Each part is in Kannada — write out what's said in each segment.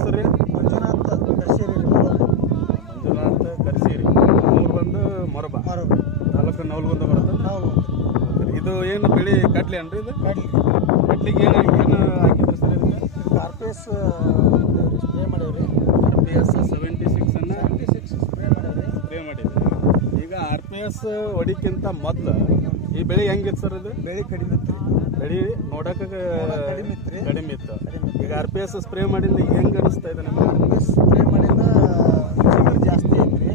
ಹೆಸರು ಮಂಜುನಾಥ ಕರ್ಸೇರಿ ಮಂಜುನಾಥ್ ಕರ್ಸೀರಿ. ಊರು ಬಂದು ಮೊರಬ. ಮಾರೋದು ತಾಲೂಕು ನವಲ್ಗುಂದ ಬರುತ್ತೆ ನಾವು ಇದು ಏನು ಬೆಳೆ ಕಡ್ಲಿ ಅನ್ರಿ ಇದು? ಕಡ್ಲಿ. ಕಡ್ಲಿಗೆ ಏನು ಏನು ಹಾಕಿದ್ರು ಸರ್ ಇದಕ್ಕೆ? ಕಾರ್ಪೇಸ್ spray ಮಾಡೇವ್ರಿ. R P S seventy six ಅನ್ನ ಸೆವೆಂಟಿ ಸಿಕ್ಸ್ ಸ್ಪ್ರೇ ಮಾಡೇವ್ರಿ. ಸ್ಪ್ರೇ ಮಾಡಿದ್ರಿ. ಈಗ ಆರ್ ಪಿ ಎಸ್ ಹೊಡಿಕ್ಕಿಂತ ಮೊದಲು ಈ ಬೆಳೆ ಹೆಂಗಿತ್ತು ಸರ್ ಇದು? ಬೆಳೆ ಕಡಿಮೆ ಇತ್ತು ಬೆಳೆ ನೋಡಕ್ಕೆ ಕಡಿಮೆ ಇತ್ತು. ಕಡಿಮೆ ಇತ್ತು. ಈಗ ಆರ್ ಪಿ ಎಸ್ ಸ್ಪ್ರೇ ಮಾಡಿಂದ ಹೆಂಗ್ ಅನಿಸ್ತಾ ಇದೆ ನಿಮ್ಗೆ? ಸ್ಪ್ರೇ ಮಾಡಿಂದ ಚಿಗುರು ಜಾಸ್ತಿ ಐತ್ರಿ.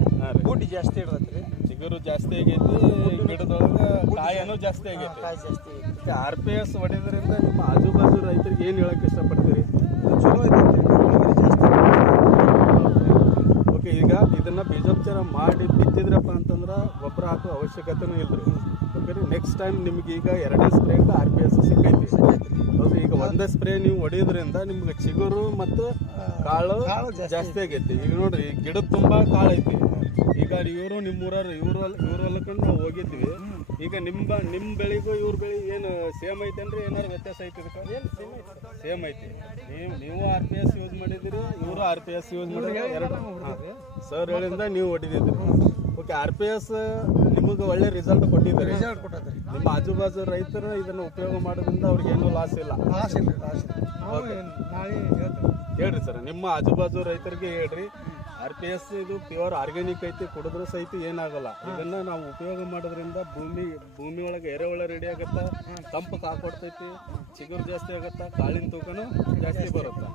ಬೂಟಿ ಜಾಸ್ತಿ ಇರ್ತೈತ್ರಿ ಚಿಗುರು ಜಾಸ್ತಿ ಆಗೈತಿ ಗಿಡದೊಳಗೆ ಕಾಯನೂ ಜಾಸ್ತಿ ಆಗೈತಿ. ಕಾಯಿ ಜಾಸ್ತಿ ಐತಿ ಆರ್ ಪಿ ಎಸ್ ಹೊಡೆಯೋದ್ರಿಂದ ನಿಮ್ಮ ಆಜು ಬಾಜು ರೈತರಿಗೆ ಏನು ಹೇಳಕ್ ಇಷ್ಟಪಡ್ತೀರಿ? ಚಲೋ ಐತಿ ಜಾಸ್ತಿ ಓಕೆ ಈಗ ಇದನ್ನ ಬೀಜೋಪಚಾರ ಮಾಡಿ ಬಿತ್ತಿದ್ರಪ್ಪ ಅಂತಂದ್ರೆ ಗೊಬ್ಬರ ಹಾಕೋ ಅವಶ್ಯಕತೆನೂ ಇಲ್ರಿ. ಓಕೆ ನೆಕ್ಸ್ಟ್ ಟೈಮ್ ನಿಮ್ಗೆ ಈಗ ಎರಡೇ ಸ್ಪ್ರೇ ಒಂದೇ ಸ್ಪ್ರೇ ನೀವು ಹೊಡೆಯೋದ್ರಿಂದ ನಿಮ್ಗೆ ಚಿಗುರು ಮತ್ತು ಕಾಳು ಜಾಸ್ತಿ ಆಗೈತಿ. ಈಗ ನೋಡ್ರಿ ಗಿಡದ ತುಂಬಾ ಕಾಳು ಐತಿ. ಈಗ ಇವರು ನಿಮ್ಮ ಊರವ್ರು ಇವ್ರ ಇವ್ರ ಹೊಲಕ್ಕೂ ನಾವು ಹೋಗಿದ್ವಿ. ಈಗ ನಿಮ್ಮ ನಿಮ್ಮ ಬೆಳಿಗೂ ಇವ್ರ ಬೆಳೆ ಏನು ಸೇಮ್ ಐತೇನ್ರಿ ಏನಾರು ವ್ಯತ್ಯಾಸ ಐತಿ ಸೇಮ್ ಐತಿ ನೀವು ನೀವು ಆರ್ ಪಿ ಎಸ್ ಯೂಸ್ ಮಾಡಿದಿರಿ ಇವರು ಆರ್ ಪಿ ಎಸ್ ಯೂಸ್ ಮಾಡಿದ್ರೆ ಎರಡು. ಸರ್ ಹೇಳಿಂದ ನೀವು ಹೊಡಿದಿದ್ರಿ ಓಕೆ ಆರ್ ಪಿ ಎಸ್ ನಿಮಗೆ ಒಳ್ಳೆ ರಿಸಲ್ಟ್ ಕೊಟ್ಟಿದ್ದಾರೆ. ರಿಸಲ್ಟ್ ಕೊಟ್ಟದ್ರಿ ನಿಮ್ಮ ಆಜು ಬಾಜು ರೈತರು ಇದನ್ನು ಉಪಯೋಗ ಮಾಡೋದ್ರಿಂದ ಅವ್ರಿಗೆ ಏನೂ ಲಾಸ್ ಇಲ್ಲ. ಲಾಸ್ ಇಲ್ಲ ಲಾಸ್ ಇಲ್ಲ. ನಾಳೆ ಹೇಳ್ರಿ ಸರ್ ನಿಮ್ಮ ಆಜು ಬಾಜು ರೈತರಿಗೆ ಹೇಳ್ರಿ. ಆರ್ ಪಿ ಎಸ್ ಇದು ಪ್ಯೂರ್ ಆರ್ಗ್ಯಾನಿಕ್ ಐತಿ, ಕುಡಿದ್ರೂ ಸಹಿತ ಏನಾಗಲ್ಲ. ಇದನ್ನ ನಾವು ಉಪಯೋಗ ಮಾಡೋದ್ರಿಂದ ಭೂಮಿ ಭೂಮಿ ಒಳಗೆ ಎರೆಹುಳ ರೆಡಿ ಆಗತ್ತ, ತಂಪು ಕಾಕೊಡ್ತೈತಿ, ಚಿಗುರು ಜಾಸ್ತಿ ಆಗತ್ತ, ಕಾಳಿನ ತೂಕನು ಜಾಸ್ತಿ ಬರುತ್ತೆ.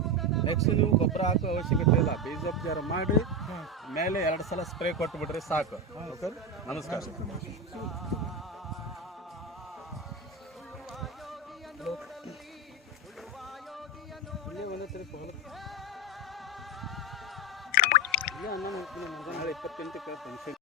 ನೆಕ್ಸ್ಟ್ ನೀವು ಗೊಬ್ಬರ ಹಾಕೋ ಅವಶ್ಯಕತೆ ಇಲ್ಲ. ಬೀಜೋಪಚಾರ ಮಾಡಿ, ಮೇಲೆ ಎರಡು ಸಲ ಸ್ಪ್ರೇ ಬಿಡ್ರಿ ಸಾಕು. ಓಕೆ ನಮಸ್ಕಾರ. ಒಂದೇ ಅನ್ನ ನಾಳೆ ಇಪ್ಪತ್ತೆಂಟಕ್ಕೆ ಫಂಕ್ಷನ್.